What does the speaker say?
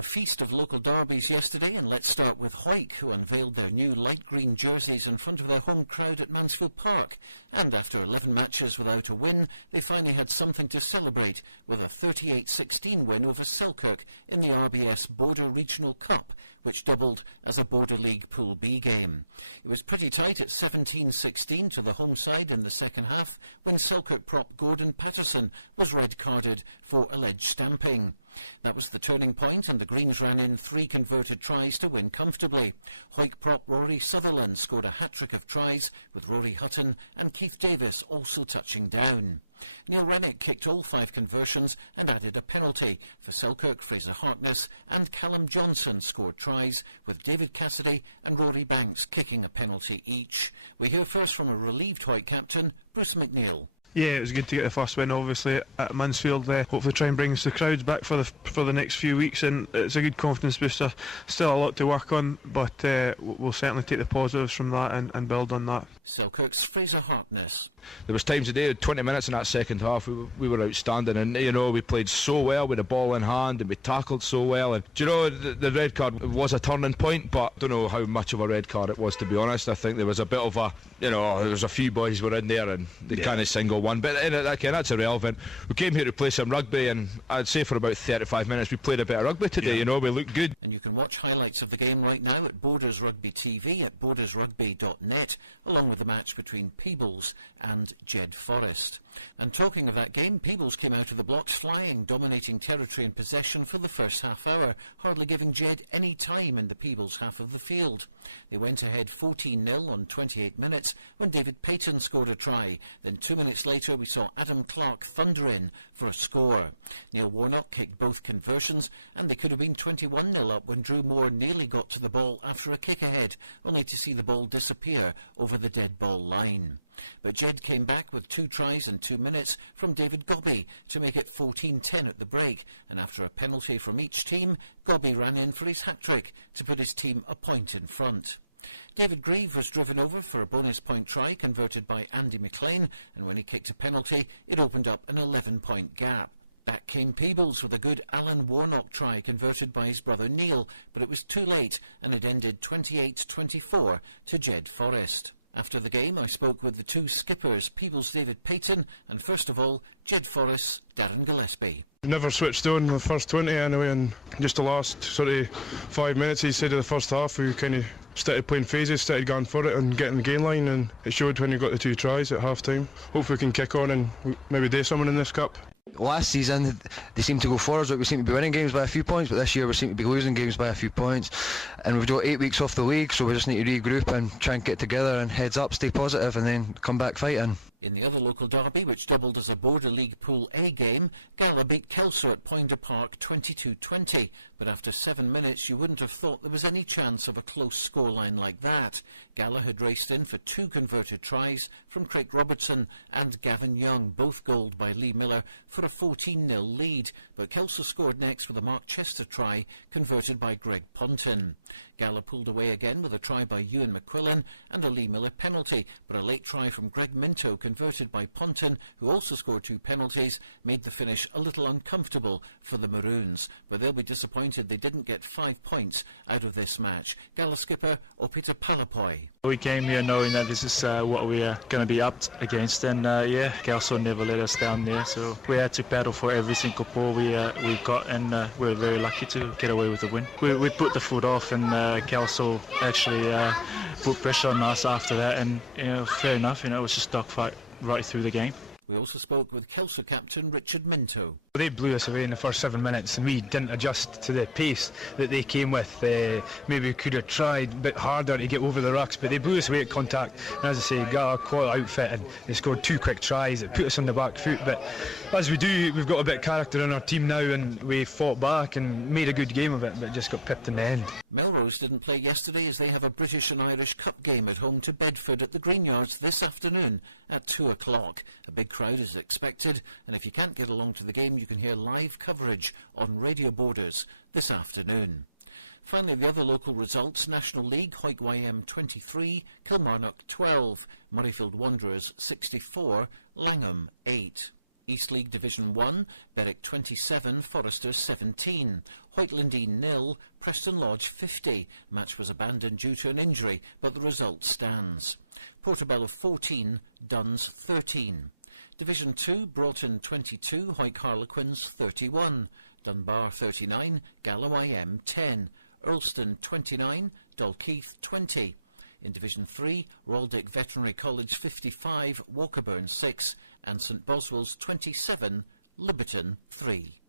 A feast of local derbies yesterday, and let's start with Hawick, who unveiled their new light green jerseys in front of their home crowd at Mansfield Park. And after 11 matches without a win, they finally had something to celebrate with a 38-16 win over Selkirk in the RBS Border Regional Cup, which doubled as a Border League Pool B game. It was pretty tight at 17-16 to the home side in the second half when Selkirk prop Gordon Patterson was red-carded for alleged stamping. That was the turning point, and the Greens ran in 3 converted tries to win comfortably. Hawick prop Rory Sutherland scored a hat-trick of tries, with Rory Hutton and Keith Davis also touching down. Neil Rennick kicked all 5 conversions and added a penalty. For Selkirk, Fraser Harkness and Callum Johnson scored tries, with David Cassidy and Rory Banks kicking a penalty each. We hear first from a relieved Hawick captain, Bruce McNeill. Yeah, it was good to get the first win, obviously, at Mansfield. Hopefully try and bring the crowds back for the next few weeks, and it's a good confidence booster. Still a lot to work on, but we'll certainly take the positives from that and build on that. Selkirk's Fraser Harkness. There was times today, 20 minutes in that second half, we were outstanding, and we played so well with the ball in hand, and we tackled so well. And the red card was a turning point, but I don't know how much of a red card it was, to be honest. I think there was a bit of a, there was a few boys were in there and they kind of single one, but that's irrelevant. We came here to play some rugby, and I'd say for about 35 minutes we played a bit of rugby today. We looked good. And you can watch highlights of the game right now at Borders Rugby TV at bordersrugby.net, along with the match between Peebles and Jed Forest. And talking of that game, Peebles came out of the blocks flying, dominating territory and possession for the first half hour, hardly giving Jed any time in the Peebles half of the field. They went ahead 14-0 on 28 minutes when David Payton scored a try. Then 2 minutes later we saw Adam Clark thunder in for a score. Neil Warnock kicked both conversions, and they could have been 21-0 up when Drew Moore nearly got to the ball after a kick ahead, only to see the ball disappear over the dead ball line. But Jed came back with 2 tries in 2 minutes from David Gobby to make it 14-10 at the break, and after a penalty from each team, Gobby ran in for his hat-trick to put his team a point in front. David Grieve was driven over for a bonus point try converted by Andy McLean, and when he kicked a penalty, it opened up an 11-point gap. Back came Peebles with a good Alan Warnock try converted by his brother Neil, but it was too late, and it ended 28-24 to Jed Forest. After the game, I spoke with the 2 skippers, Peebles' David Payton, and first of all, Jed Forest's Darren Gillespie. Never switched on the first 20 anyway, and just the last 5 minutes, he said, of the first half, we kind of started playing phases, started going for it and getting the gain line, and it showed when you got the 2 tries at half time. Hopefully we can kick on and maybe do something in this cup. Last season they seemed to go forwards, we seem to be winning games by a few points, but this year we seem to be losing games by a few points, and we've got 8 weeks off the league, so we just need to regroup and try and get together and heads up, stay positive, and then come back fighting. In the other local derby, which doubled as a Border League Pool A game, Gala beat Kelso at Poynter Park 22-20, but after 7 minutes you wouldn't have thought there was any chance of a close scoreline like that. Gala had raced in for 2 converted tries from Craig Robertson and Gavin Young, both goaled by Lee Miller, for a 14-0 lead, but Kelso scored next with a Mark Chester try converted by Greg Ponton. Gala pulled away again with a try by Ewan McQuillan and a Lee Miller penalty, but a late try from Greg Minto converted by Ponton, who also scored 2 penalties, made the finish a little uncomfortable for the Maroons, but they'll be disappointed they didn't get 5 points out of this match. Gala skipper Opita Palapoy. We came here knowing that this is what we are going to be up against, and Kelso never let us down there, so we had to battle for every single ball we got, and we were very lucky to get away with the win. We put the foot off, and Kelso actually put pressure on us after that, and fair enough, it was just dogfight right through the game. We also spoke with Kelso captain Richard Minto. They blew us away in the first 7 minutes, and we didn't adjust to the pace that they came with. Maybe we could have tried a bit harder to get over the rucks, but they blew us away at contact. And as I say, got a quality outfit, and they scored 2 quick tries that put us on the back foot. But as we do, we've got a bit of character in our team now, and we fought back and made a good game of it, but just got pipped in the end. Melrose didn't play yesterday as they have a British and Irish Cup game at home to Bedford at the Greenyards this afternoon at 2 o'clock. A big crowd is expected, and if you can't get along to the game, you can hear live coverage on Radio Borders this afternoon. Finally, the other local results: National League, Hawick YM 23, Kilmarnock 12, Murrayfield Wanderers 64, Langham 8. East League Division 1, Berwick 27, Foresters 17. Hoytlandine 0, Preston Lodge 50. The match was abandoned due to an injury, but the result stands. Portobello 14, Duns 13. Division 2, Broughton 22, Hoyk Harlequins 31. Dunbar 39, Gallow IM 10. Earlston 29, Dalkeith 20. In Division 3, Royal Veterinary College 55, Walkerburn 6, and St Boswell's 27, Liberton 3.